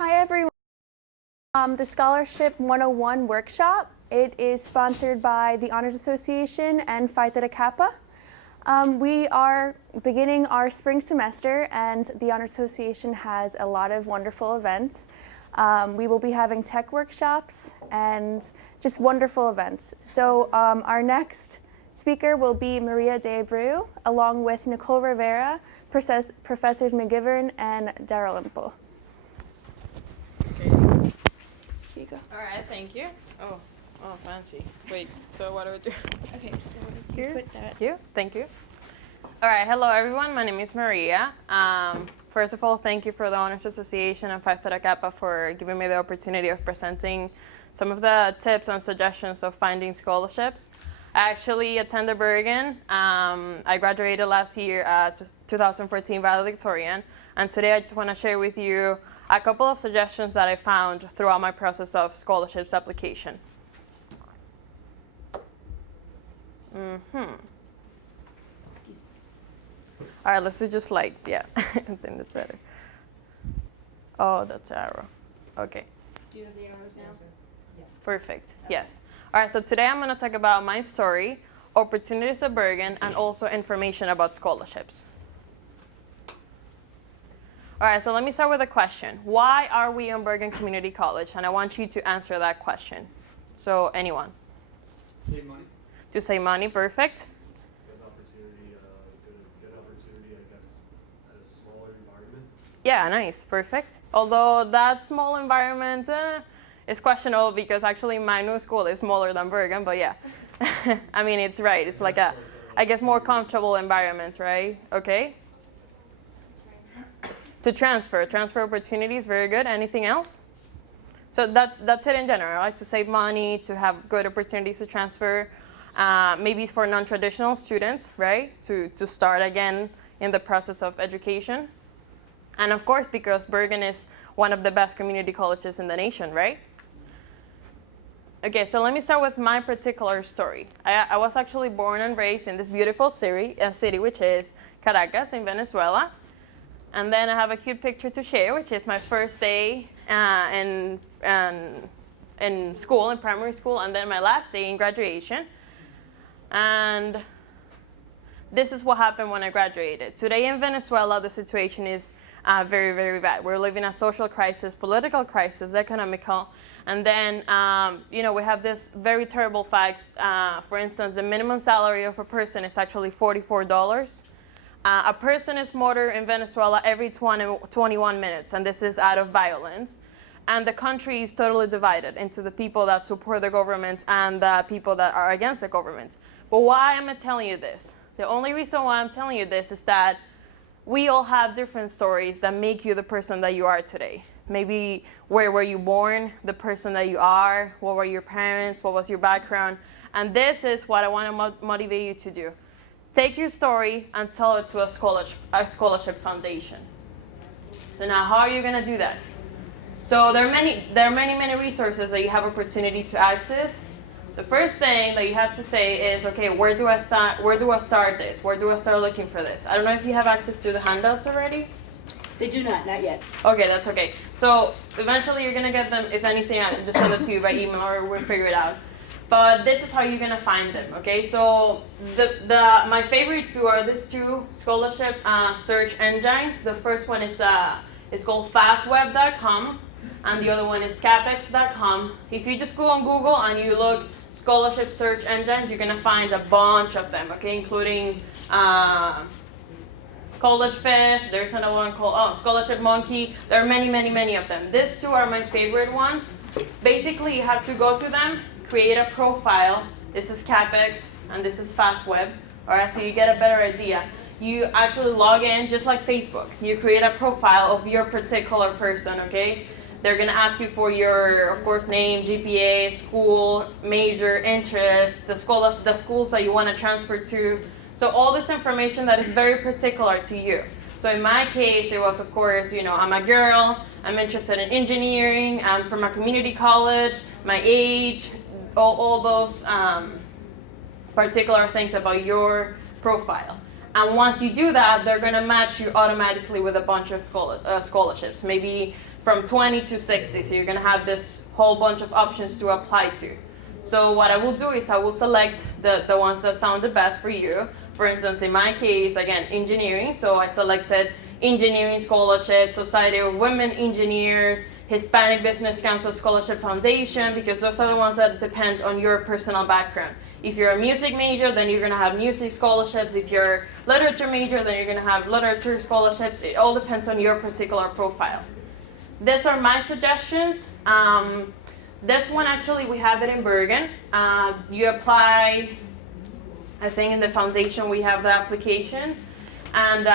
Hi everyone. The Scholarship 101 workshop. It is sponsored by the Honors Association and Phi Theta Kappa. We are beginning our spring semester, and the Honors Association has a lot of wonderful events. We will be having tech workshops and just wonderful events. So our next speaker will be Maria de Abreu, along with Nicole Rivera, Professors McGivern and Dalrymple. You go. All right, thank you. Oh, fancy. Wait, so what do I do? Okay, so you put that. Thank you. All right, hello everyone. My name is Maria. First of all, thank you for the Honors Association and Phi Theta Kappa for giving me the opportunity of presenting some of the tips and suggestions of finding scholarships. I actually attended Bergen. I graduated last year as 2014 valedictorian, and today I just want to share with you a couple of suggestions that I found throughout my process of scholarships application. All right, let's do just like, yeah, I think that's better. Oh, that's arrow. Okay. Do you have the arrows now? Yes. Perfect, yes. All right, so today I'm gonna talk about my story, opportunities at Bergen, and also information about scholarships. All right, so let me start with a question. Why are we on Bergen Community College? And I want you to answer that question. So anyone? Save money. To save money, perfect. Good opportunity, I guess, at a smaller environment. Yeah, nice, perfect. Although that small environment is questionable because actually my new school is smaller than Bergen, but yeah. I mean, it's right. It's like a, I guess, more comfortable environments, right? Okay. To transfer opportunities, very good. Anything else? So that's it in general, right? To save money, to have good opportunities to transfer, maybe for non-traditional students, right? To start again in the process of education. And of course, because Bergen is one of the best community colleges in the nation, right? Okay, so let me start with my particular story. I was actually born and raised in this beautiful city, which is Caracas in Venezuela. And then I have a cute picture to share, which is my first day in school, in primary school, and then my last day in graduation. And this is what happened when I graduated. Today in Venezuela, the situation is very, very bad. We're living a social crisis, political crisis, economical. And then, we have this very terrible facts. For instance, the minimum salary of a person is actually $44. A person is murdered in Venezuela every 21 minutes, and this is out of violence. And the country is totally divided into the people that support the government and the people that are against the government. But why am I telling you this? The only reason why I'm telling you this is that we all have different stories that make you the person that you are today. Maybe where were you born, the person that you are, what were your parents, what was your background. And this is what I want to motivate you to do. Take your story and tell it to a scholarship foundation. So now, how are you going to do that? So there are many resources that you have opportunity to access. The first thing that you have to say is, okay, where do I start? Where do I start this? Where do I start looking for this? I don't know if you have access to the handouts already. They do not yet. Okay, that's okay. So eventually you're going to get them. If anything, I'll just send it to you by email or we'll figure it out. But this is how you're gonna find them, okay? So my favorite two are these two scholarship search engines. The first one is called fastweb.com, and the other one is capex.com. If you just go on Google and you look scholarship search engines, you're gonna find a bunch of them, okay? Including College Fish. There's another one called Scholarship Monkey. There are many of them. These two are my favorite ones. Basically, you have to go to them, create a profile. This is CapEx and this is FastWeb. All right, so you get a better idea. You actually log in just like Facebook. You create a profile of your particular person, okay? They're gonna ask you for your, of course, name, GPA, school, major, interest, the schools that you wanna transfer to. So all this information that is very particular to you. So in my case, it was, of course, I'm a girl, I'm interested in engineering, I'm from a community college, my age, all those particular things about your profile. And once you do that, they're going to match you automatically with a bunch of scholarships. Maybe from 20 to 60. So you're gonna have this whole bunch of options to apply to. So what I will do is I will select the ones that sound the best for you. For instance, in my case, again, engineering. So I selected Engineering Scholarship, Society of Women Engineers, Hispanic Business Council Scholarship Foundation, because those are the ones that depend on your personal background. If you're a music major, then you're gonna have music scholarships. If you're literature major, then you're gonna have literature scholarships. It all depends on your particular profile. These are my suggestions. This one, actually, we have it in Bergen. You apply, I think in the foundation we have the applications. And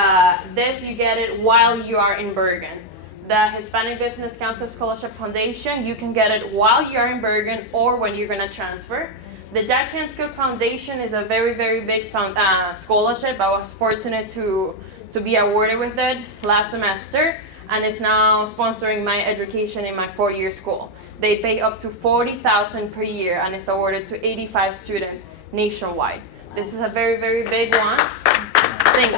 this, you get it while you are in Bergen. The Hispanic Business Council Scholarship Foundation, you can get it while you are in Bergen or when you're gonna transfer. The Jack Kent Cook Foundation is a very, very big scholarship. I was fortunate to be awarded with it last semester, and it's now sponsoring my education in my 4-year school. They pay up to $40,000 per year, and it's awarded to 85 students nationwide. This is a very, very big one. Thank you.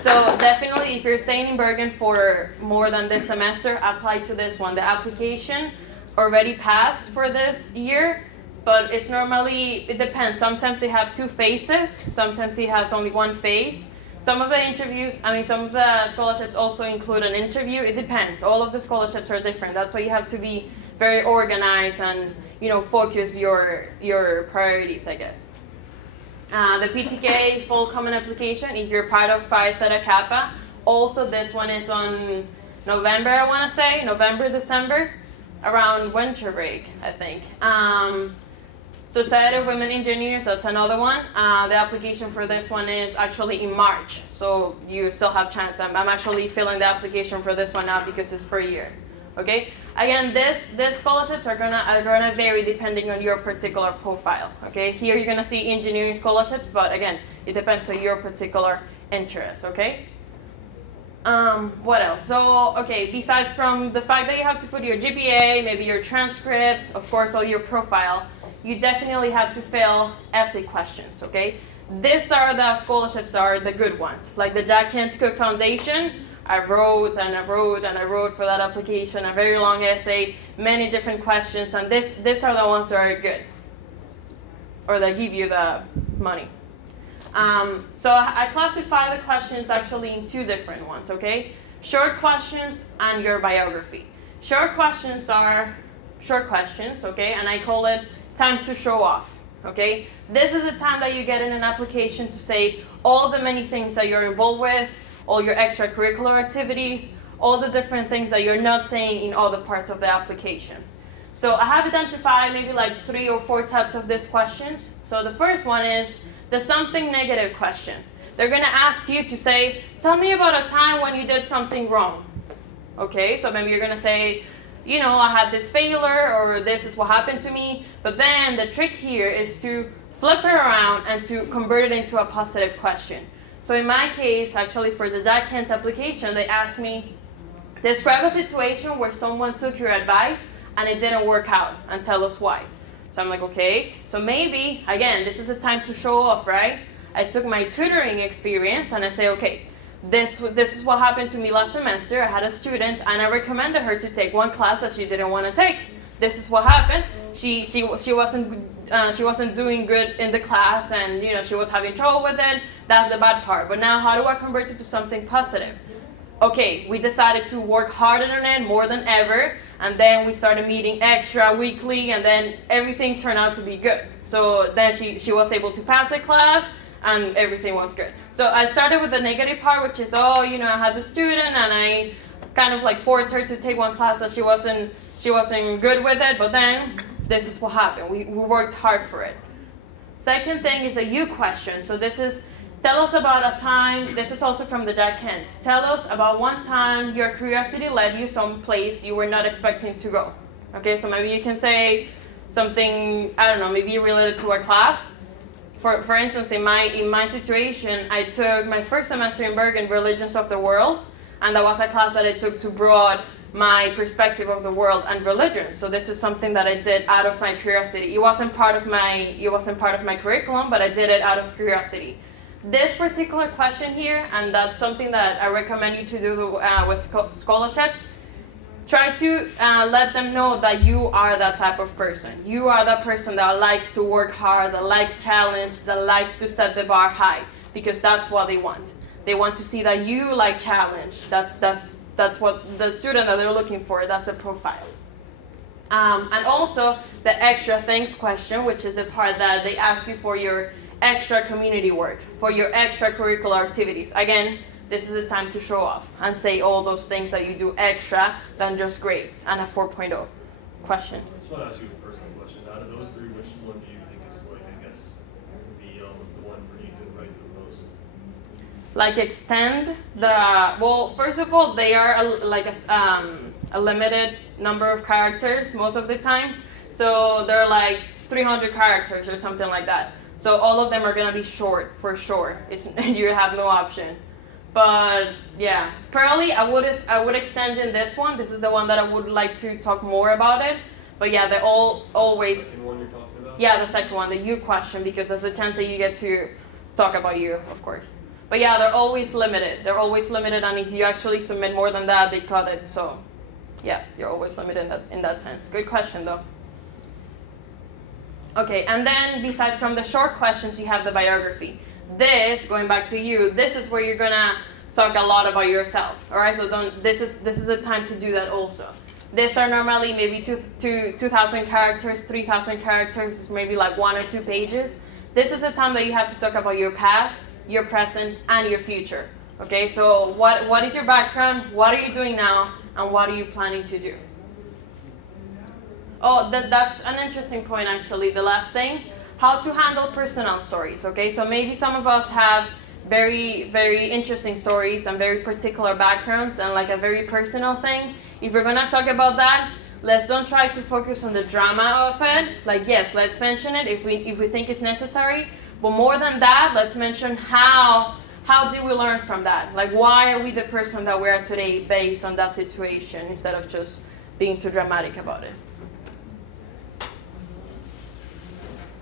So definitely, if you're staying in Bergen for more than this semester, apply to this one. The application already passed for this year, but it's normally, it depends. Sometimes they have 2 phases. Sometimes it has only 1 phase. Some of the interviews, some of the scholarships also include an interview. It depends. All of the scholarships are different. That's why you have to be very organized and, focus your priorities, I guess. The PTK full common application, if you're part of Phi Theta Kappa, also this one is on November, I want to say, November, December, around winter break, I think. Society of Women Engineers, that's another one. The application for this one is actually in March, so you still have chance. I'm actually filling the application for this one now because it's per year. Okay. Again, these scholarships are gonna vary depending on your particular profile. Okay. Here you're gonna see engineering scholarships, but again, it depends on your particular interest. Okay. What else? So, okay, besides from the fact that you have to put your GPA, maybe your transcripts, of course, all your profile, you definitely have to fill essay questions, okay? These are the scholarships are the good ones. Like the Jack Kent Cook Foundation, I wrote and I wrote and I wrote for that application, a very long essay, many different questions, and these are the ones that are good, or that give you the money. So I classify the questions actually in 2 different ones, okay? Short questions and your biography. Short questions are short questions, okay? And I call it time to show off, okay? This is the time that you get in an application to say all the many things that you're involved with, all your extracurricular activities, all the different things that you're not saying in other parts of the application. So I have identified maybe like 3 or 4 types of these questions. So the first one is the something negative question. They're gonna ask you to say, tell me about a time when you did something wrong. Okay, so maybe you're gonna say, I had this failure, or this is what happened to me. But then the trick here is to flip it around and to convert it into a positive question. So in my case, actually for the Jack Kent application, they asked me, describe a situation where someone took your advice and it didn't work out, and tell us why. So I'm like, okay, so maybe, again, this is a time to show off, right? I took my tutoring experience and I say, okay, this is what happened to me last semester. I had a student and I recommended her to take one class that she didn't want to take. This is what happened. She wasn't doing good in the class, and she was having trouble with it. That's the bad part. But now how do I convert it to something positive? Okay, we decided to work harder on it more than ever, and then we started meeting extra weekly, and then everything turned out to be good. So then she was able to pass the class, and everything was good. So I started with the negative part, which is, I had the student and I kind of like forced her to take one class that she wasn't good with it, but then this is what happened. We worked hard for it. Second thing is a you question. So this is, tell us about a time, this is also from the Jack Kent. Tell us about one time your curiosity led you someplace you were not expecting to go. Okay, so maybe you can say something, I don't know, maybe related to a class. For instance, in my situation, I took my first semester in Bergen, Religions of the World, and that was a class that I took to broaden my perspective of the world and religion. So this is something that I did out of my curiosity. It wasn't part of my curriculum, but I did it out of curiosity. this particular question here, and that's something that I recommend you to do with scholarships, try to let them know that you are that type of person. You are that person that likes to work hard, that likes challenge, that likes to set the bar high, because that's what they want. They want to see that you like challenge. That's what the student that they're looking for, that's the profile. And also the extra things question, which is the part that they ask you for your extra community work, for your extracurricular activities. Again, this is the time to show off and say all those things that you do extra than just grades and a 4.0. Question? I just want to ask you a personal question. Out of those three, which one do you think is, like, I guess, the one where you can write the most? Like extend the, well, first of all, they are a limited number of characters most of the times. So they're like 300 characters or something like that. So all of them are gonna be short for sure. You have no option. But yeah, probably I would extend in this one. This is the one that I would like to talk more about it. But yeah, they always. The second one you're talking about? Yeah, the second one, the you question, because of the chance that you get to talk about you, of course. But yeah, they're always limited. They're always limited, and if you actually submit more than that, they cut it. So yeah, you're always limited in that sense. Good question though. Okay, and then besides from the short questions, you have the biography. This, going back to you, this is where you're gonna talk a lot about yourself. All right, so this is a time to do that also. These are normally maybe 2,000 characters, 3,000 characters, maybe like 1 or 2 pages. This is the time that you have to talk about your past, your present, and your future. Okay, so what is your background? What are you doing now? And what are you planning to do? Oh, that's an interesting point actually. The last thing, how to handle personal stories. Okay, so maybe some of us have very, very interesting stories and very particular backgrounds and like a very personal thing. If we're gonna talk about that, let's don't try to focus on the drama of it. Like, yes, let's mention it if we think it's necessary. But more than that, let's mention how did we learn from that? Like, why are we the person that we are today based on that situation instead of just being too dramatic about it?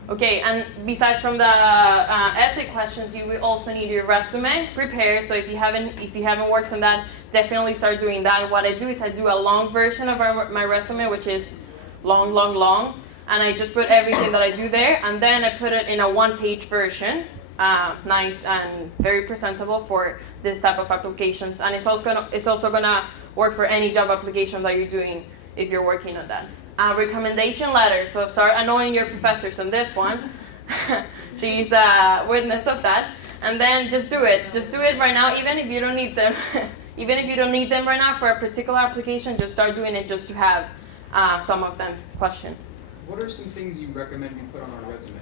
Okay, and besides from the essay questions, you will also need your resume prepared. So if you haven't worked on that, definitely start doing that. What I do is I do a long version of my resume, which is long, and I just put everything that I do there, and then I put it in a 1-page version, nice and very presentable for this type of applications. And it's also gonna work for any job application that you're doing if you're working on that. Recommendation letter. So start annoying your professors on this one. She's a witness of that. And then just do it. Just do it right now, even if you don't need them. Even if you don't need them right now for a particular application, just start doing it just to have some of them. Question. What are some things you recommend we put on our resume?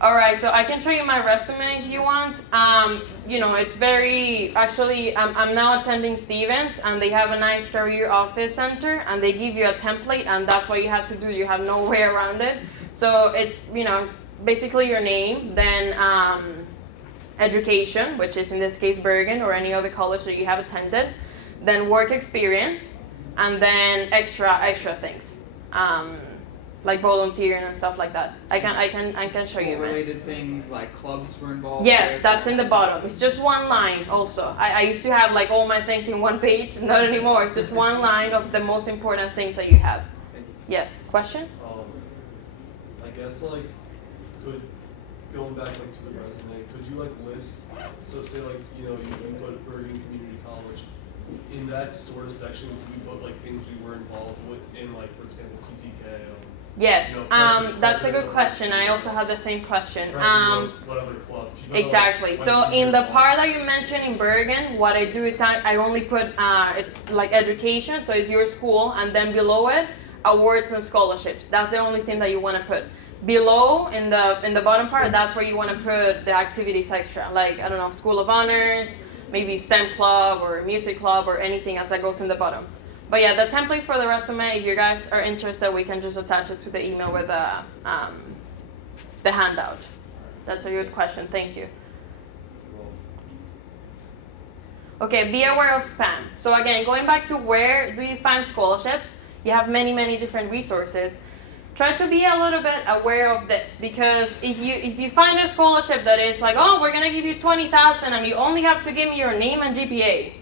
All right, so I can show you my resume if you want. You know, it's very, actually, I'm now attending Stevens, and they have a nice career office center, and they give you a template, and that's what you have to do. You have no way around it. So it's, you know, it's basically your name, then education, which is in this case Bergen or any other college that you have attended, then work experience, and then extra things. Like volunteering and stuff like that. I can show you, man. Related things like clubs were involved. Yes, that's in the bottom. It's just one line also. I used to have like all my things in one page. Not anymore. It's just one line of the most important things that you have. Thank you. Yes, question? I guess like going back like to the resume, could you like list, so say like, you know, you put Bergen Community College, in that sort of section, could you put like things we were involved with in like, for example, PTK? Yes, You know, that's a good question. I also had the same question. Whatever club. Exactly. So in the part that you mentioned in Bergen, what I do is I only put it's like education, so it's your school, and then below it, awards and scholarships. That's the only thing that you want to put. Below in the bottom part, that's where you want to put the activities extra, like I don't know, School of Honors, maybe STEM club or music club or anything else that goes in the bottom. But yeah, the template for the resume, if you guys are interested, we can just attach it to the email with the handout. That's a good question. Thank you. Okay, be aware of spam. So again, going back to where do you find scholarships, you have many different resources. try to be a little bit aware of this, because if you find a scholarship that is like, oh, we're gonna give you 20,000 and you only have to give me your name and GPA,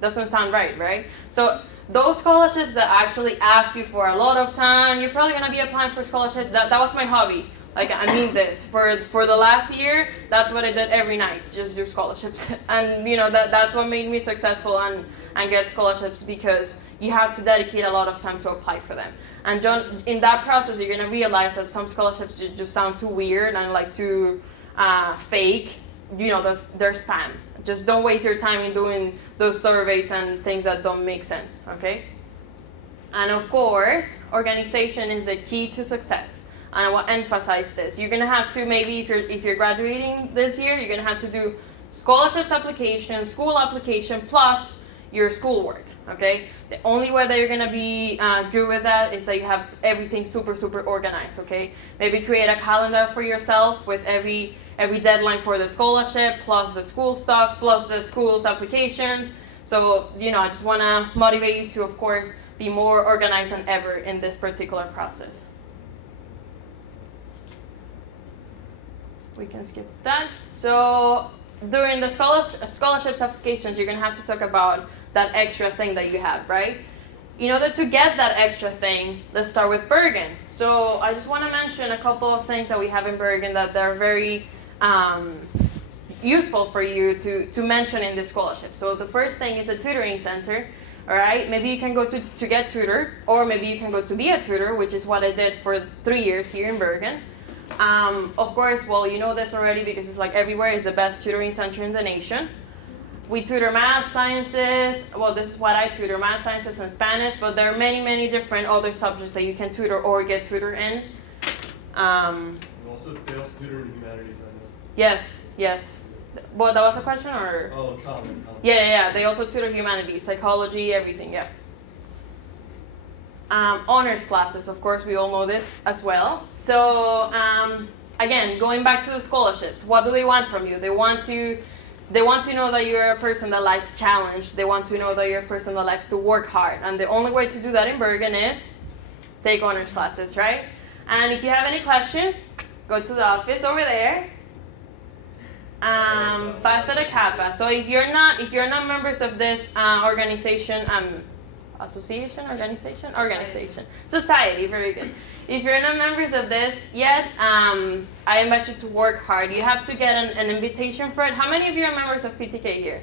doesn't sound right? So those scholarships that actually ask you for a lot of time, you're probably gonna be applying for scholarships. That was my hobby. Like, I mean this, for the last year, that's what I did every night, just do scholarships. And you know, that's what made me successful and get scholarships, because you have to dedicate a lot of time to apply for them. And in that process, you're gonna realize that some scholarships just sound too weird and like too fake. You know, they're spam. Just don't waste your time in doing those surveys and things that don't make sense, okay? And of course, organization is the key to success. And I want to emphasize this. You're gonna have to, maybe if you're graduating this year, you're gonna have to do scholarships application, school application, plus your schoolwork, okay? The only way that you're gonna be good with that is that you have everything super, super organized, okay? Maybe create a calendar for yourself with every deadline for the scholarship, plus the school stuff, plus the school's applications. So, you know, I just wanna motivate you to, of course, be more organized than ever in this particular process. We can skip that. So during the scholarships applications, you're gonna have to talk about that extra thing that you have, right? In order to get that extra thing, let's start with Bergen. So I just wanna mention a couple of things that we have in Bergen that they're very useful for you to mention in the scholarship. So the first thing is a tutoring center, all right? Maybe you can go to get tutored, or maybe you can go to be a tutor, which is what I did for 3 years here in Bergen. Of course, well, you know this already because it's like everywhere, is the best tutoring center in the nation. We tutor math, sciences, well, this is what I tutor, math, sciences, and Spanish, but there are many, many different other subjects that you can tutor or get tutored in. They also tutor in humanities, I know. Yes. Well, that was a question, or? Oh, comment. Yeah. They also tutor humanities, psychology, everything, yeah. Honors classes, of course, we all know this as well. So again, going back to the scholarships, what do they want from you? They want to know that you're a person that likes challenge. They want to know that you're a person that likes to work hard. And the only way to do that in Bergen is take honors classes, right? And if you have any questions, go to the office over there. Phi Theta Kappa. So if you're not members of this organization, society, very good. If you're not members of this yet, I invite you to work hard. You have to get an invitation for it. How many of you are members of PTK here?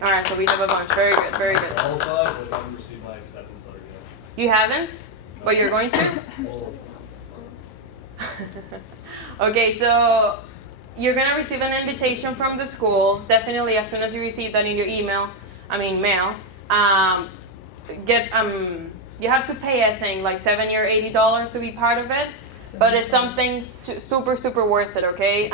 All right, so we have a bunch. Very good. All 5, but I haven't received my acceptance letter yet. You haven't, but you're going to? Well, Okay, so you're gonna receive an invitation from the school. Definitely, as soon as you receive that in your mail. You have to pay, I think, like $70 or $80 to be part of it, but it's something super, super worth it, okay?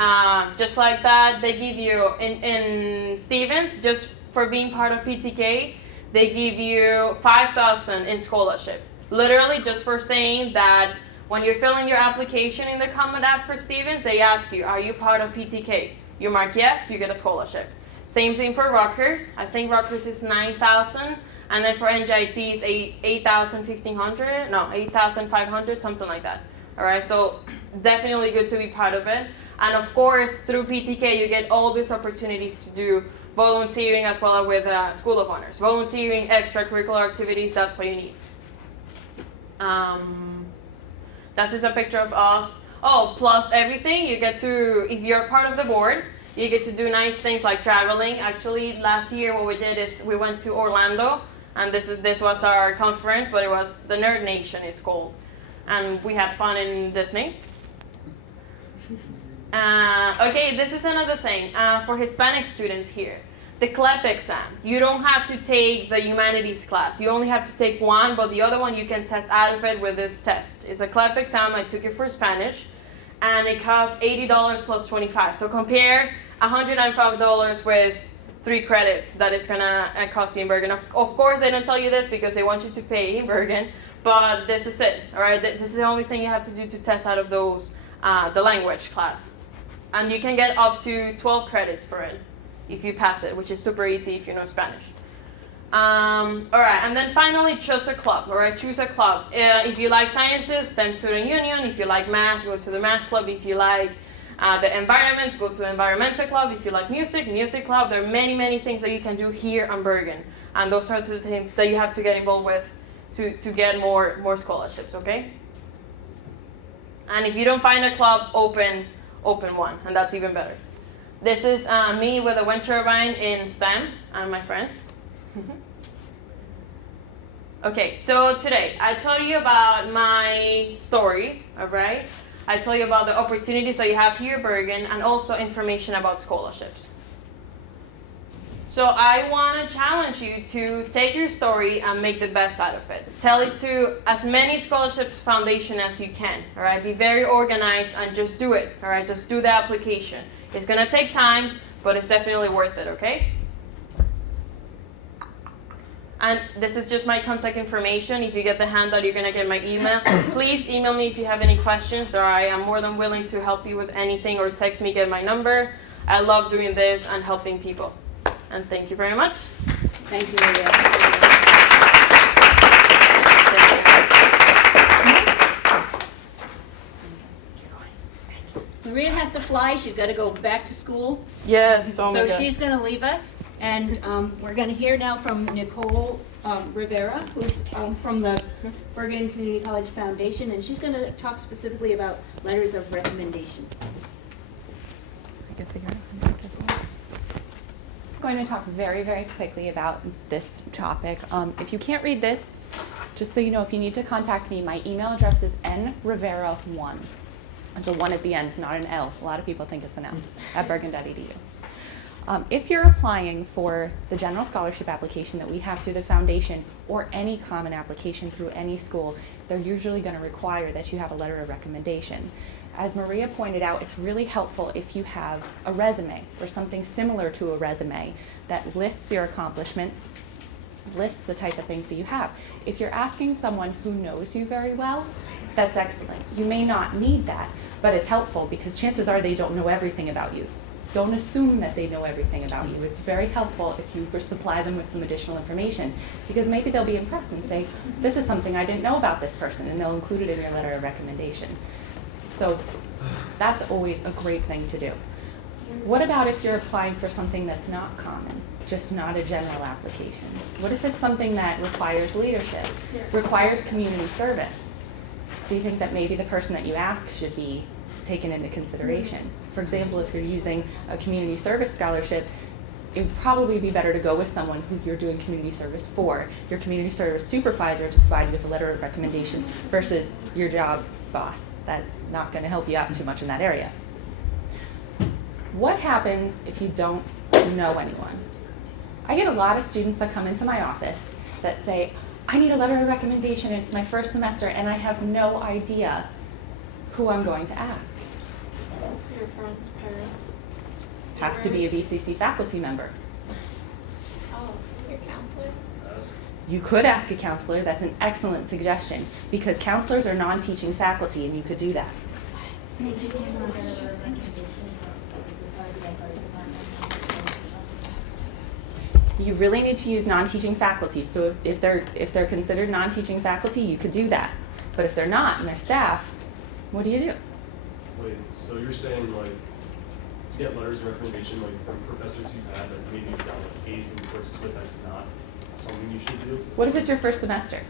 Just like that, they give you, in Stevens, just for being part of PTK, they give you $5,000 in scholarship. Literally, just for saying that when you're filling your application in the Common App for Stevens, they ask you, are you part of PTK? You mark yes, you get a scholarship. Same thing for Rutgers. I think Rutgers is $9,000. And then for NJIT is 8,000, 1,500, no, 8,500, something like that. All right, so definitely good to be part of it. And of course, through PTK, you get all these opportunities to do volunteering as well as with School of Honors. Volunteering, extracurricular activities, that's what you need. That's just a picture of us. Oh, plus everything, you get to, if you're part of the board, you get to do nice things like traveling. Actually, last year what we did is we went to Orlando. And this was our conference, but it was the Nerd Nation, it's called. And we had fun in Disney. Okay, this is another thing for Hispanic students here. The CLEP exam. You don't have to take the humanities class. You only have to take one, but the other one you can test out of it with this test. It's a CLEP exam. I took it for Spanish, and it costs $80 plus $25. So compare $105 with 3 credits that it's gonna cost you in Bergen. Of course, they don't tell you this because they want you to pay in Bergen, but this is it, all right? This is the only thing you have to do to test out of those, the language class. And you can get up to 12 credits for it if you pass it, which is super easy if you know Spanish. All right, and then finally, choose a club. All right, choose a club. If you like sciences, STEM Student Union. If you like math, go to the math club. If you like the environment, go to the environmental club. If you like music, music club. There are many, many things that you can do here in Bergen, and those are the things that you have to get involved with to get more scholarships. Okay. And if you don't find a club, open one, and that's even better. This is me with a wind turbine in STEM and my friends. Okay, so today I told you about my story, all right? I told you about the opportunities that you have here in Bergen and also information about scholarships. So I want to challenge you to take your story and make the best out of it. Tell it to as many scholarships foundation as you can, all right? Be very organized and just do it, all right? Just do the application. It's going to take time, but it's definitely worth it, okay? And this is just my contact information. If you get the handout, you're going to get my email. Please email me if you have any questions, or I am more than willing to help you with anything, or text me, get my number. I love doing this and helping people. And thank you very much. Thank you, Maria. Maria has to fly. She's got to go back to school. Yes, So she's going to leave us. And we're going to hear now from Nicole Rivera, who's from the Bergen Community College Foundation, and she's going to talk specifically about letters of recommendation. I'm going to talk very, very quickly about this topic. If you can't read this, just so you know, if you need to contact me, my email address is nrivera1. It's a 1 at the end, it's not an L. A lot of people think it's an L, at bergen.edu. If you're applying for the general scholarship application that we have through the foundation, or any common application through any school, they're usually going to require that you have a letter of recommendation. As Maria pointed out, it's really helpful if you have a resume or something similar to a resume that lists your accomplishments, lists the type of things that you have. If you're asking someone who knows you very well, that's excellent. You may not need that, but it's helpful because chances are they don't know everything about you. Don't assume that they know everything about you. It's very helpful if you supply them with some additional information, because maybe they'll be impressed and say, this is something I didn't know about this person, and they'll include it in your letter of recommendation. So that's always a great thing to do. What about if you're applying for something that's not common, just not a general application? What if it's something that requires leadership, requires community service? Do you think that maybe the person that you ask should be taken into consideration? For example, if you're using a community service scholarship, it would probably be better to go with someone who you're doing community service for, your community service supervisor, to provide you with a letter of recommendation versus your job boss. That's not going to help you out too much in that area. What happens if you don't know anyone? I get a lot of students that come into my office that say, I need a letter of recommendation, it's my first semester, and I have no idea who I'm going to ask. Your friends, parents. Has to be a BCC faculty member. Oh, your counselor. Ask. You could ask a counselor. That's an excellent suggestion, because counselors are non-teaching faculty, and you could do that. You really need to use non-teaching faculty. So if they're considered non-teaching faculty, you could do that. But if they're not and they're staff, what do you do? Wait, so you're saying like to get letters of recommendation like from professors you've had that maybe you've got like A's in courses, but that's not something you should do? What if it's your first semester?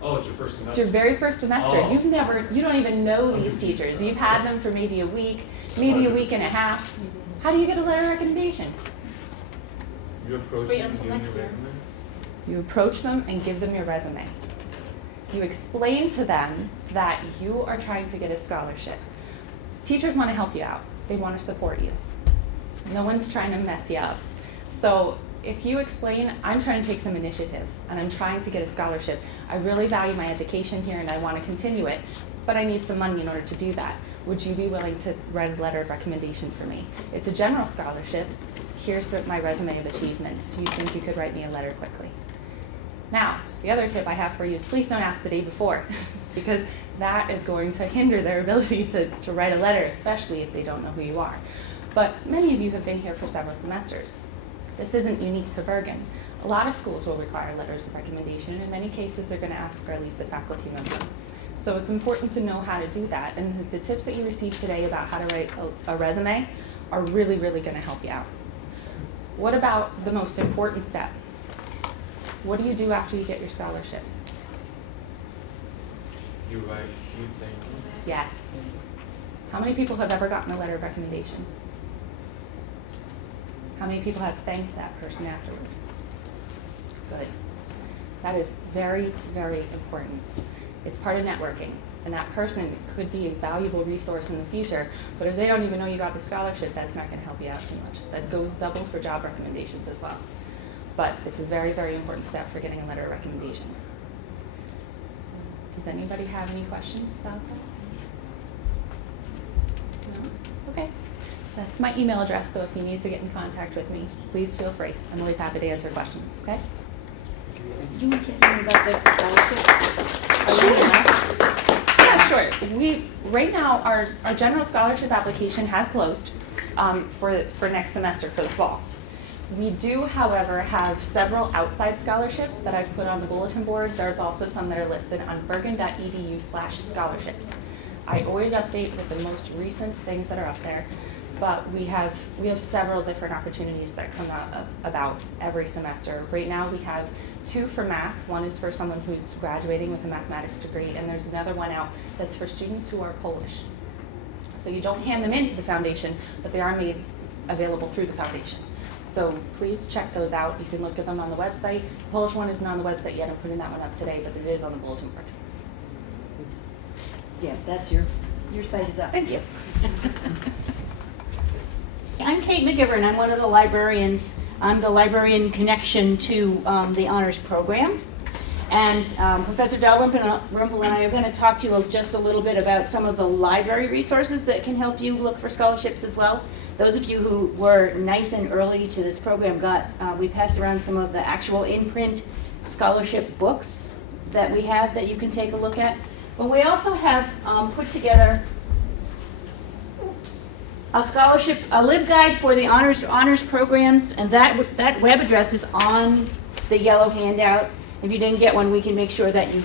Oh, it's your first It's semester. your very first semester. Oh. You don't even know these teachers. You've had them for maybe a week, maybe a week and a half. How do you get a letter of recommendation? You approach Wait them and until give them next your year. resume? You approach them and give them your resume. You explain to them that you are trying to get a scholarship. Teachers want to help you out. They want to support you. No one's trying to mess you up. So if you explain, I'm trying to take some initiative and I'm trying to get a scholarship. I really value my education here and I want to continue it, but I need some money in order to do that. Would you be willing to write a letter of recommendation for me? It's a general scholarship. Here's my resume of achievements. Do you think you could write me a letter quickly? Now, the other tip I have for you is please don't ask the day before, because that is going to hinder their ability to write a letter, especially if they don't know who you are. But many of you have been here for several semesters. This isn't unique to Bergen. A lot of schools will require letters of recommendation, and in many cases they're going to ask for at least a faculty member. So it's important to know how to do that, and the tips that you received today about how to write a resume are really, really going to help you out. What about the most important step? What do you do after you get your scholarship? You write, you think. Yes. How many people have ever gotten a letter of recommendation? How many people have thanked that person afterward? Good. That is very, very important. It's part of networking, and that person could be a valuable resource in the future, but if they don't even know you got the scholarship, that's not going to help you out too much. That goes double for job recommendations as well. But it's a very, very important step for getting a letter of recommendation. Does anybody have any questions about that? No? Okay. That's my email address, so if you need to get in contact with me, please feel free. I'm always happy to answer questions, okay? Do you want to say something about the scholarships? Yeah, sure. Right now, our general scholarship application has closed for next semester, for the fall. We do, however, have several outside scholarships that I've put on the bulletin board. There's also some that are listed on bergen.edu/scholarships. I always update with the most recent things that are up there, but we have several different opportunities that come about every semester. Right now we have 2 for math. One is for someone who's graduating with a mathematics degree, and there's another one out that's for students who are Polish. So you don't hand them into the foundation, but they are made available through the foundation. So please check those out. You can look at them on the website. The Polish one isn't on the website yet. I'm putting that one up today, but it is on the bulletin board. Yeah, that's your site is up. Thank you. I'm Kate McGivern. I'm one of the librarians. I'm the librarian connection to the honors program. And Professor Dalrymple and I are going to talk to you just a little bit about some of the library resources that can help you look for scholarships as well. Those of you who were nice and early to this program we passed around some of the actual in-print scholarship books that we have that you can take a look at. But we also have put together a scholarship, a LibGuide for the honors programs, and that web address is on the yellow handout. If you didn't get one, we can make sure that you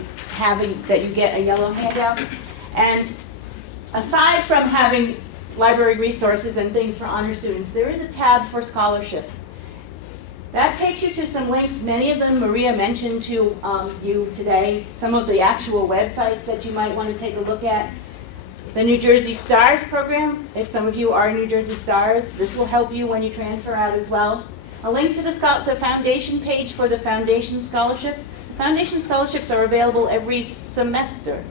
get a yellow handout. And aside from having library resources and things for honor students, there is a tab for scholarships. That takes you to some links. Many of them Maria mentioned to you today, some of the actual websites that you might want to take a look at. The New Jersey Stars program, if some of you are New Jersey Stars, this will help you when you transfer out as well. A link to the foundation page for the foundation scholarships. Foundation scholarships are available every semester.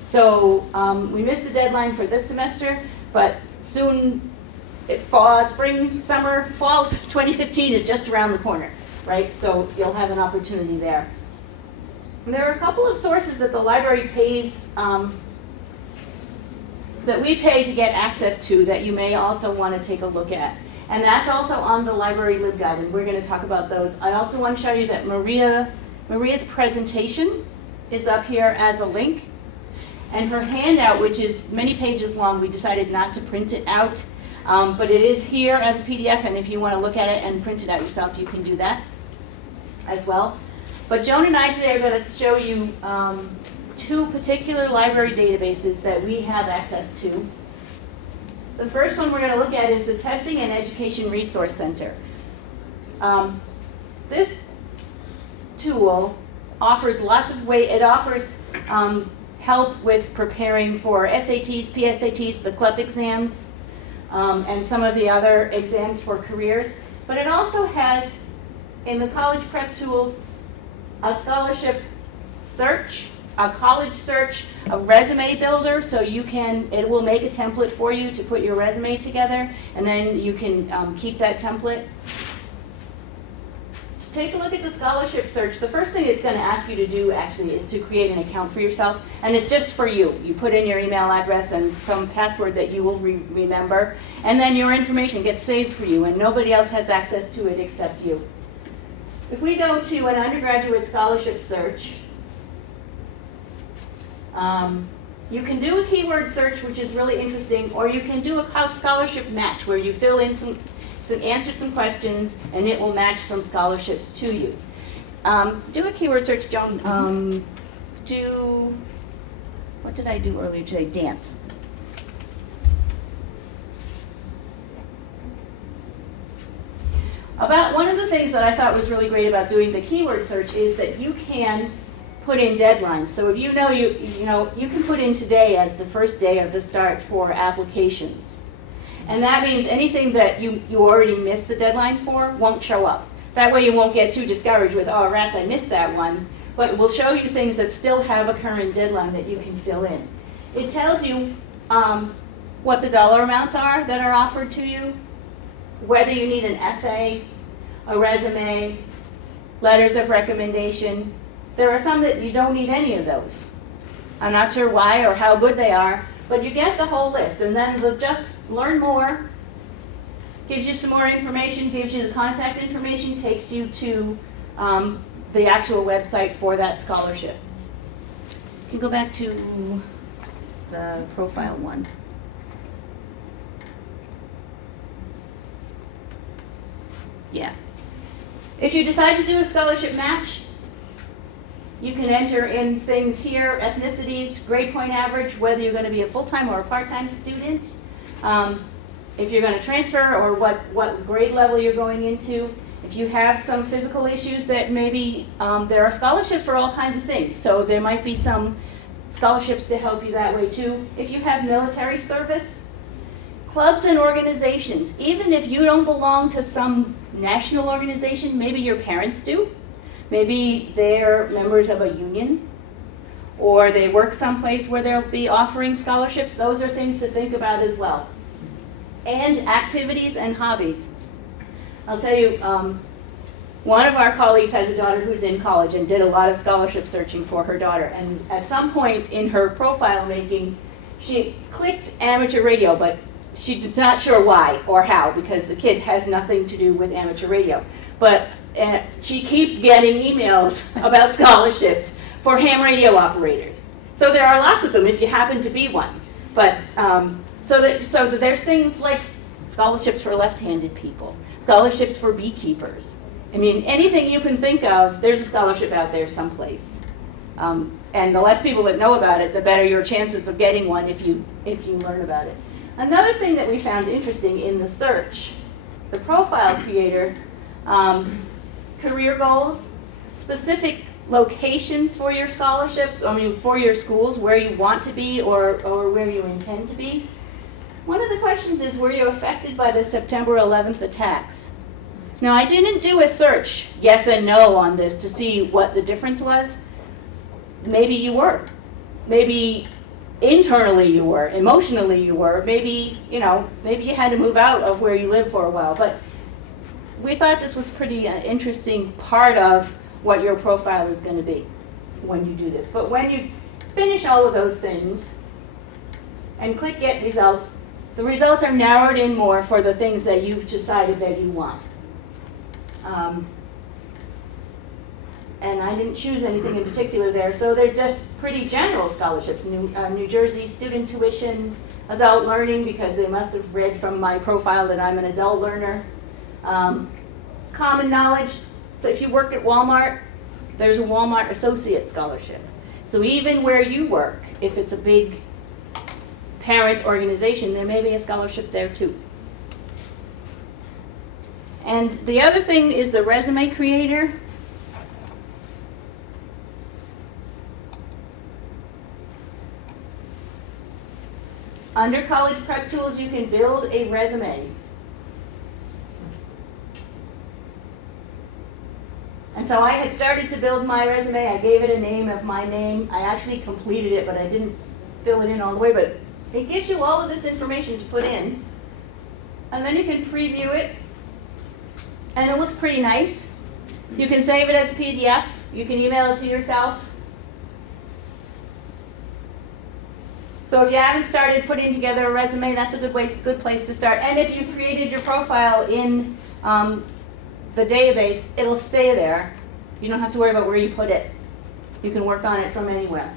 So we missed the deadline for this semester, but soon, spring, summer, fall 2015 is just around the corner, right? So you'll have an opportunity there. And there are a couple of sources that the library pays, that we pay to get access to that you may also want to take a look at. And that's also on the library LibGuide, and we're going to talk about those. I also want to show you that Maria's presentation is up here as a link. And her handout, which is many pages long, we decided not to print it out, but it is here as a PDF, and if you want to look at it and print it out yourself, you can do that as well. But Joan and I today are going to show you 2 particular library databases that we have access to. The first one we're going to look at is the Testing and Education Resource Center. This tool offers lots of ways. It offers help with preparing for SATs, PSATs, the CLEP exams, and some of the other exams for careers. But it also has, in the college prep tools, a scholarship search, a college search, a resume builder, so it will make a template for you to put your resume together, and then you can keep that template. To take a look at the scholarship search, the first thing it's going to ask you to do actually is to create an account for yourself, and it's just for you. You put in your email address and some password that you will remember, and then your information gets saved for you, and nobody else has access to it except you. If we go to an undergraduate scholarship search, you can do a keyword search, which is really interesting, or you can do a scholarship match where you fill in answer some questions, and it will match some scholarships to you. do a keyword search, Joan. What did I do earlier today? Dance. About one of the things that I thought was really great about doing the keyword search is that you can put in deadlines. So if you know you can put in today as the first day of the start for applications. And that means anything that you already missed the deadline for won't show up. That way you won't get too discouraged with, oh rats, I missed that one. But it will show you things that still have a current deadline that you can fill in. It tells you what the dollar amounts are that are offered to you, whether you need an essay, a resume, letters of recommendation. There are some that you don't need any of those. I'm not sure why or how good they are, but you get the whole list. And then the just learn more gives you some more information, gives you the contact information, takes you to the actual website for that scholarship. You can go back to the profile one. Yeah. If you decide to do a scholarship match, you can enter in things here, ethnicities, grade point average, whether you're going to be a full-time or a part-time student, if you're going to transfer or what grade level you're going into. If you have some physical issues that maybe, there are scholarships for all kinds of things, so there might be some scholarships to help you that way too. If you have military service, clubs and organizations, even if you don't belong to some national organization, maybe your parents do. Maybe they're members of a union, or they work someplace where they'll be offering scholarships. Those are things to think about as well. And activities and hobbies. I'll tell you, one of our colleagues has a daughter who's in college and did a lot of scholarship searching for her daughter. And at some point in her profile making, she clicked amateur radio, but she's not sure why or how, because the kid has nothing to do with amateur radio. But she keeps getting emails about scholarships for ham radio operators. So there are lots of them if you happen to be one. But so that there's things like scholarships for left-handed people, scholarships for beekeepers. I mean, anything you can think of, there's a scholarship out there someplace. And the less people that know about it, the better your chances of getting one if you learn about it. Another thing that we found interesting in the search, the profile creator, career goals, specific locations for your scholarships, for your schools, where you want to be or where you intend to be. One of the questions is, were you affected by the September 11th attacks? Now, I didn't do a search, yes and no, on this to see what the difference was. Maybe you were. Maybe internally you were, emotionally you were, maybe you had to move out of where you live for a while. But we thought this was pretty interesting part of what your profile is going to be when you do this. But when you finish all of those things and click Get Results, the results are narrowed in more for the things that you've decided that you want. And I didn't choose anything in particular there, so they're just pretty general scholarships. New Jersey student tuition, adult learning, because they must have read from my profile that I'm an adult learner. Common knowledge, so if you work at Walmart, there's a Walmart Associate Scholarship. So even where you work, if it's a big parent organization, there may be a scholarship there too. And the other thing is the resume creator. Under College Prep Tools, you can build a resume. And so I had started to build my resume. I gave it a name of my name. I actually completed it, but I didn't fill it in all the way. But it gives you all of this information to put in. And then you can preview it. And it looks pretty nice. You can save it as a PDF. You can email it to yourself. So if you haven't started putting together a resume, that's a good place to start. And if you created your profile in the database, it'll stay there. You don't have to worry about where you put it. You can work on it from anywhere.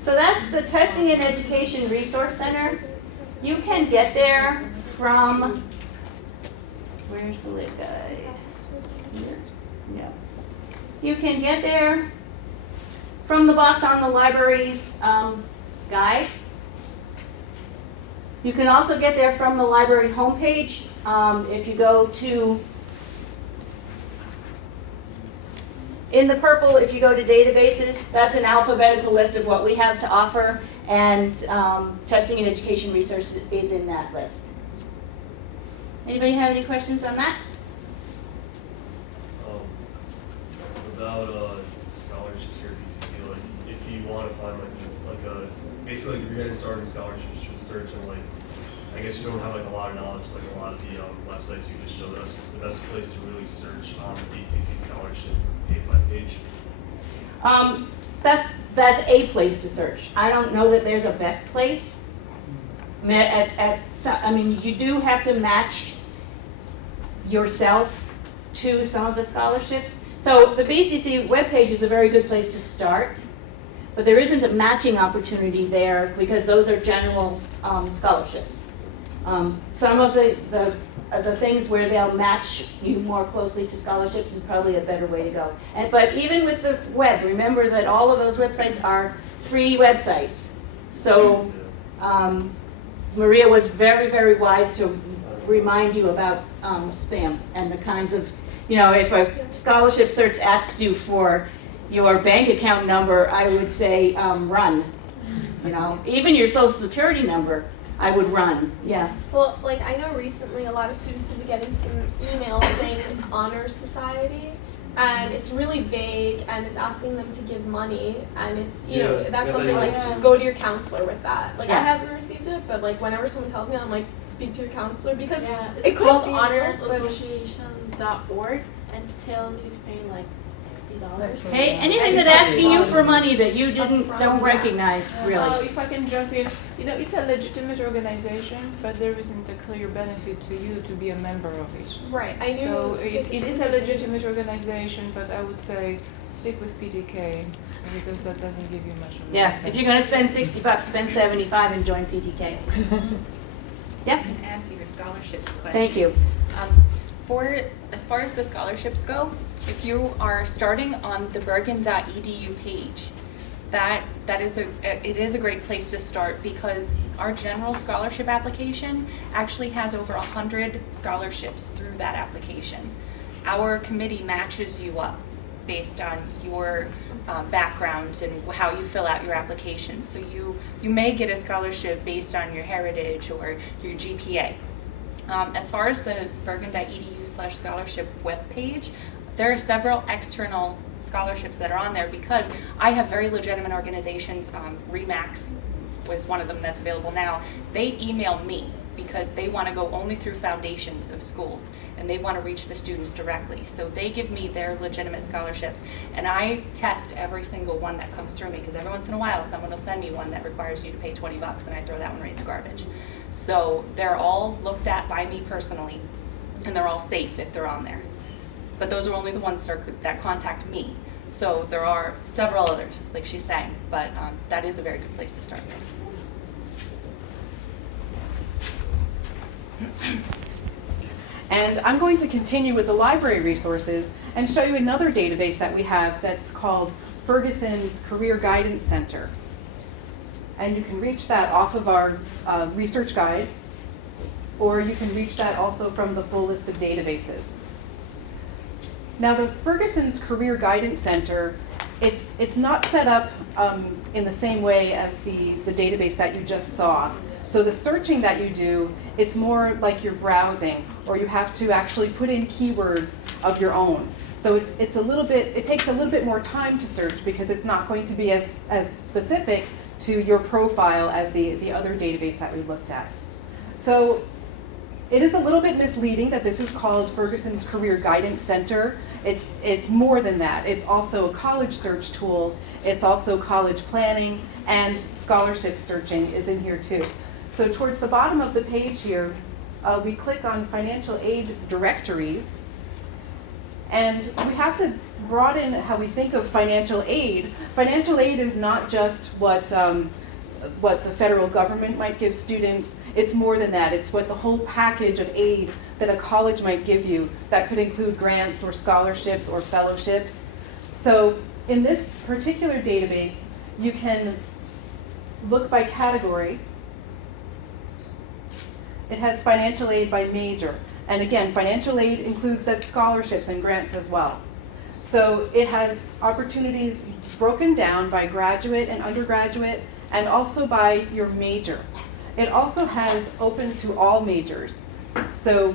So that's the Testing and Education Resource Center. You can get there from, where's the lit guy? No. You can get there from the box on the library's guide. You can also get there from the library homepage. If you go to, in the purple, if you go to databases, that's an alphabetical list of what we have to offer, and testing and education resources is in that list. Anybody have any questions on that? About scholarships here at BCC, like if you want to find basically if you're getting started in scholarships, just search and I guess you don't have a lot of knowledge, a lot of the websites you just showed us is the best place to really search on the BCC scholarship page by page. That's a place to search. I don't know that there's a best place. I mean, you do have to match yourself to some of the scholarships. So the BCC webpage is a very good place to start, but there isn't a matching opportunity there because those are general scholarships. Some of the things where they'll match you more closely to scholarships is probably a better way to go. But even with the web, remember that all of those websites are free websites. So Maria was very, very wise to remind you about spam and the kinds of, if a scholarship search asks you for your bank account number, I would say run. Even your social security number, I would run. Yeah. Well, I know recently a lot of students have been getting some emails saying Honor Society, and it's really vague, and it's asking them to give money, and it's, that's something just go to your counselor with that. I haven't received it, but whenever someone tells me, I'm like, speak to your counselor, because it's it called could be honorsassociation.org and tells you to pay $60. Hey, anything that's asking you for money that you don't recognize, really. If I can jump in, it's a legitimate organization, but there isn't a clear benefit to you to be a member of it. Right, I knew. So it is a legitimate organization, but I would say stick with PTK because that doesn't give you much of a benefit. If you're going to spend $60, spend $75 and join PTK. Yeah. And add to your scholarship question. Thank you. As far as the scholarships go, if you are starting on the bergen.edu page, it is a great place to start because our general scholarship application actually has over 100 scholarships through that application. Our committee matches you up based on your background and how you fill out your application. So you may get a scholarship based on your heritage or your GPA. As far as the bergen.edu/scholarship webpage, there are several external scholarships that are on there because I have very legitimate organizations. REMAX was one of them that's available now. They email me because they want to go only through foundations of schools and they want to reach the students directly. So they give me their legitimate scholarships and I test every single one that comes through me because every once in a while someone will send me one that requires you to pay $20 and I throw that one right in the garbage. So they're all looked at by me personally and they're all safe if they're on there. But those are only the ones that contact me. So there are several others, like she's saying, but that is a very good place to start. And I'm going to continue with the library resources and show you another database that we have that's called Ferguson's Career Guidance Center. And you can reach that off of our research guide, or you can reach that also from the full list of databases. Now the Ferguson's Career Guidance Center, it's not set up in the same way as the database that you just saw. So the searching that you do, it's more like you're browsing, or you have to actually put in keywords of your own. So it takes a little bit more time to search because it's not going to be as specific to your profile as the other database that we looked at. So it is a little bit misleading that this is called Ferguson's Career Guidance Center. It's more than that. It's also a college search tool. It's also college planning, and scholarship searching is in here too. So towards the bottom of the page here, we click on financial aid directories, and we have to broaden how we think of financial aid. Financial aid is not just what the federal government might give students. It's more than that. It's what the whole package of aid that a college might give you that could include grants or scholarships or fellowships. So in this particular database, you can look by category. It has financial aid by major. And again, financial aid includes that scholarships and grants as well. So it has opportunities broken down by graduate and undergraduate, and also by your major. It also has open to all majors. So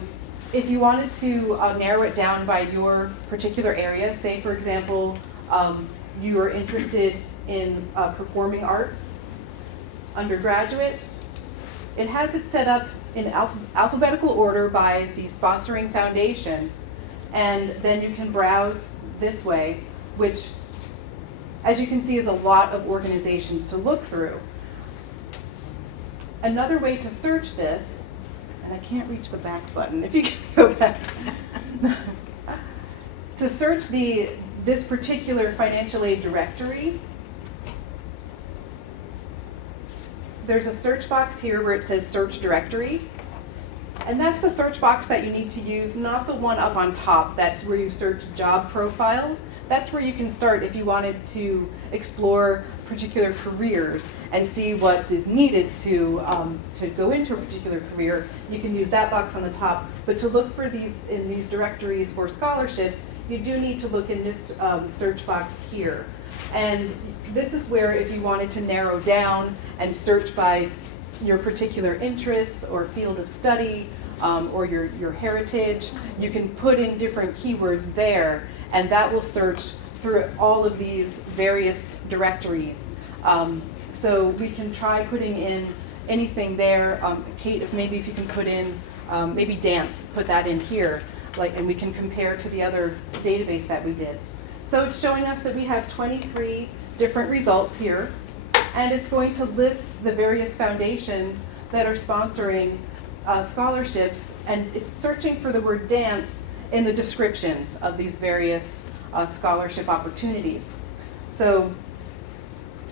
if you wanted to narrow it down by your particular area, say for example, you are interested in performing arts, undergraduate, it has it set up in alphabetical order by the sponsoring foundation, and then you can browse this way, which, as you can see, is a lot of organizations to look through. Another way to search this, and I can't reach the back button, if you can go back. To search this particular financial aid directory, there's a search box here where it says search directory. And that's the search box that you need to use, not the one up on top. That's where you search job profiles. That's where you can start if you wanted to explore particular careers and see what is needed to go into a particular career. You can use that box on the top. But to look for in these directories for scholarships, you do need to look in this search box here. And this is where, if you wanted to narrow down and search by your particular interests or field of study, or your heritage, you can put in different keywords there, and that will search through all of these various directories. So we can try putting in anything there. Kate, if you can put in maybe dance, put that in here, and we can compare to the other database that we did. So it's showing us that we have 23 different results here, and it's going to list the various foundations that are sponsoring scholarships, and it's searching for the word dance in the descriptions of these various scholarship opportunities. So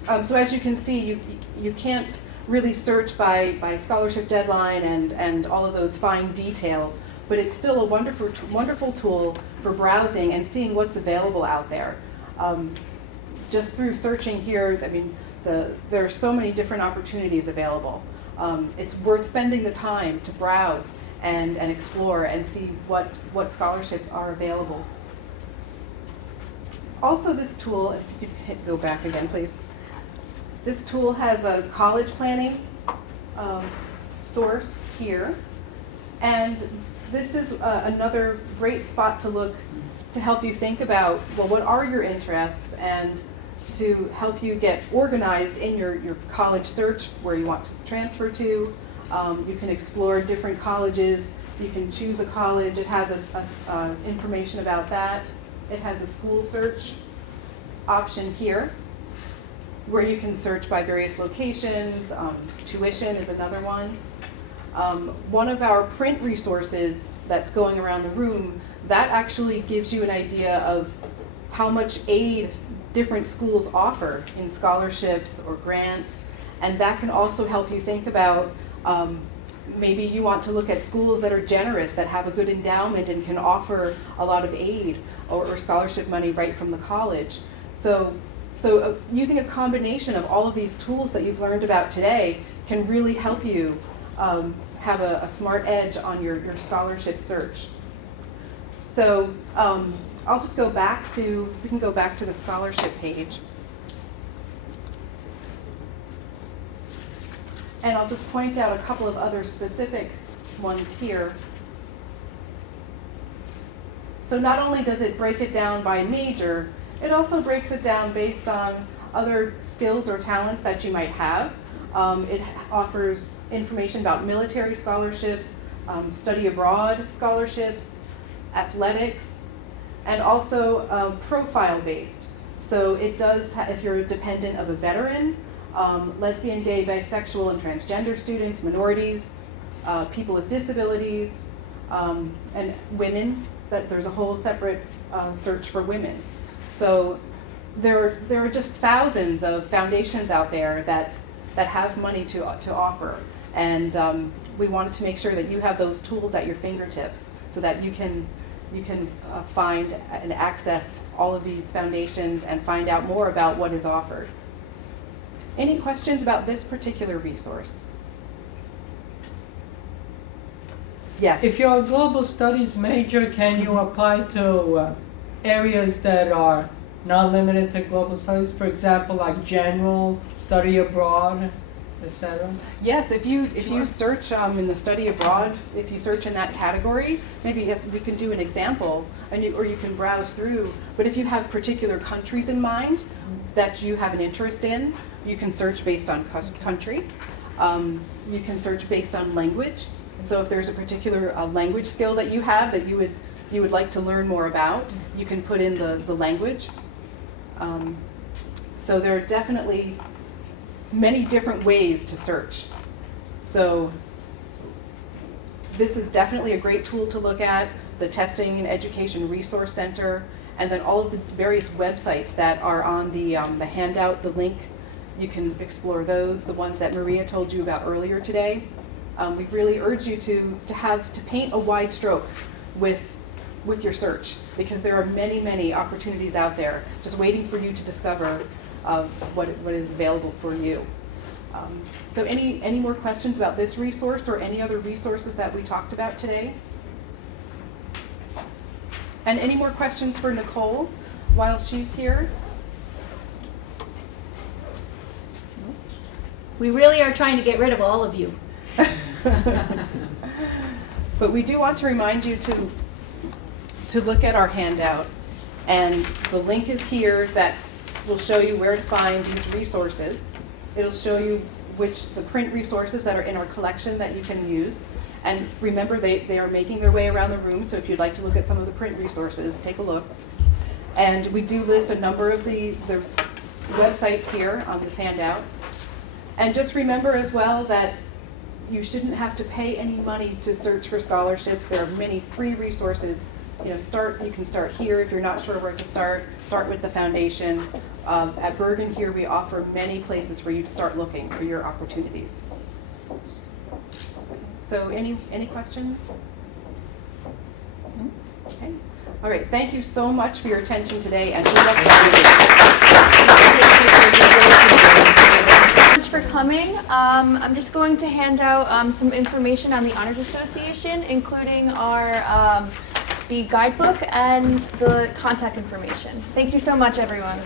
as you can see, you can't really search by scholarship deadline and all of those fine details, but it's still a wonderful tool for browsing and seeing what's available out there. Just through searching here, there are so many different opportunities available. It's worth spending the time to browse and explore and see what scholarships are available. Also, this tool, if you could go back again, please. This tool has a college planning source here, and this is another great spot to look to help you think about, well, what are your interests, and to help you get organized in your college search, where you want to transfer to. You can explore different colleges. You can choose a college. It has information about that. It has a school search option here, where you can search by various locations. Tuition is another one. One of our print resources that's going around the room, that actually gives you an idea of how much aid different schools offer in scholarships or grants, and that can also help you think about maybe you want to look at schools that are generous, that have a good endowment and can offer a lot of aid or scholarship money right from the college. So using a combination of all of these tools that you've learned about today can really help you have a smart edge on your scholarship search. So I'll just go back to, we can go back to the scholarship page. And I'll just point out a couple of other specific ones here. So not only does it break it down by major, it also breaks it down based on other skills or talents that you might have. It offers information about military scholarships, study abroad scholarships, athletics, and also profile-based. So it does, if you're a dependent of a veteran, lesbian, gay, bisexual, and transgender students, minorities, people with disabilities, and women, there's a whole separate search for women. So there are just thousands of foundations out there that have money to offer. And we wanted to make sure that you have those tools at your fingertips so that you can you can find and access all of these foundations and find out more about what is offered. Any questions about this particular resource? Yes. If you're a global studies major, can you apply to areas that are not limited to global studies? For example, like general, study abroad, etc.? Yes, if you search in the study abroad, if you search in that category, maybe yes, we can do an example, or you can browse through. But if you have particular countries in mind that you have an interest in, you can search based on country. You can search based on language. So if there's a particular language skill that you have that you would like to learn more about, you can put in the language. So there are definitely many different ways to search. So this is definitely a great tool to look at, the Testing and Education Resource Center, and then all of the various websites that are on the handout, the link. You can explore those, the ones that Maria told you about earlier today. We really urge you to paint a wide stroke with your search, because there are many, many opportunities out there just waiting for you to discover what is available for you. So any more questions about this resource or any other resources that we talked about today? And any more questions for Nicole while she's here? We really are trying to get rid of all of you. But we do want to remind you to look at our handout, and the link is here that will show you where to find these resources. It'll show you the print resources that are in our collection that you can use. And remember, they are making their way around the room, so if you'd like to look at some of the print resources, take a look. And we do list a number of the websites here on this handout. And just remember as well that you shouldn't have to pay any money to search for scholarships. There are many free resources. You can start here if you're not sure where to start. Start with the foundation. At Bergen here, we offer many places for you to start looking for your opportunities. So any questions? Okay. All right, thank you so much for your attention today, and good luck to Thanks for coming. I'm just going to hand out some information on the Honors Association, including our the guidebook and the contact information. Thank you so much, everyone.